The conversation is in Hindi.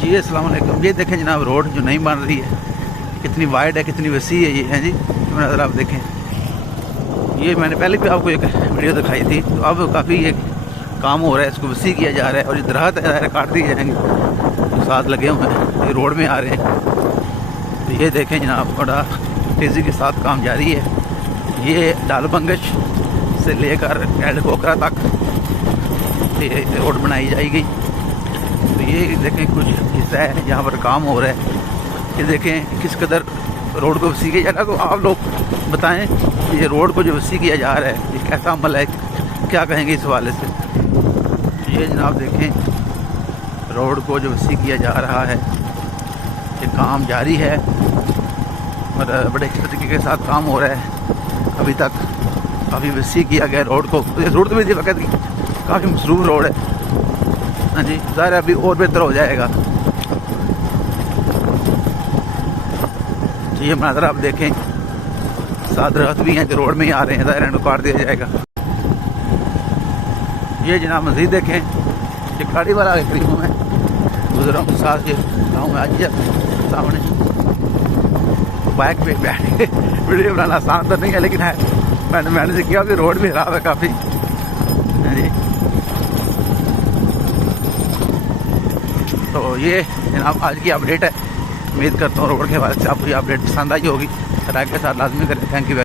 जी अस्सलाम वालेकुम। ये देखें जनाब, रोड जो नहीं बन रही है कितनी वाइड है, कितनी वसी है ये है जी। नज़र आप देखें, ये मैंने पहले भी आपको एक वीडियो दिखाई थी। तो अब काफ़ी ये काम हो रहा है, इसको वसी किया जा रहा है और ये दरख्त है काट दिए जाएंगे जो साथ लगे हुए हैं, ये रोड में आ रहे हैं। तो ये देखें जनाब, बड़ा तेज़ी के साथ काम जारी है। ये डालबंगश से लेकर एड कोकरा तक ये रोड बनाई जाएगी। तो ये देखें कुछ हिस्सा है जहाँ पर काम हो रहा है। ये देखें किस कदर रोड को वसी किया जा रहा है। तो आप लोग बताएं, ये रोड को जो वसी किया जा रहा है ये कैसा अमल है, क्या कहेंगे इस हवाले से। ये जनाब देखें, रोड को जो वसी किया जा रहा है, ये काम जारी है और बड़े अच्छे तरीके के साथ काम हो रहा है। अभी तक काफ़ी वसी किया गया रोड को। रोड तो भी वक्त काफ़ी मसरूफ रोड है। हाँ जी, ज़ाहिर अभी और बेहतर हो जाएगा। तो ये मंजर आप देखें, साथ दरख्त भी हैं जो रोड में ही आ रहे हैं, ज़ाहिर इनको काट दिया जाएगा। ये जनाब मज़ीद देखें, ये गाड़ी वाला के करीब में गुजरा हूँ साथ ये गाँव में आज सामने बाइक पे बैठ के वीडियो बनाना आसान तो नहीं है, लेकिन है मैंने से किया। अभी रोड भी खराब है काफ़ी। हाँ जी, तो ये जनाब आज की अपडेट है। उम्मीद करता हूँ रोड के हवाले से आपको ये अपडेट पसंद आई होगी। राय के साथ लाजमी करें। Thank you.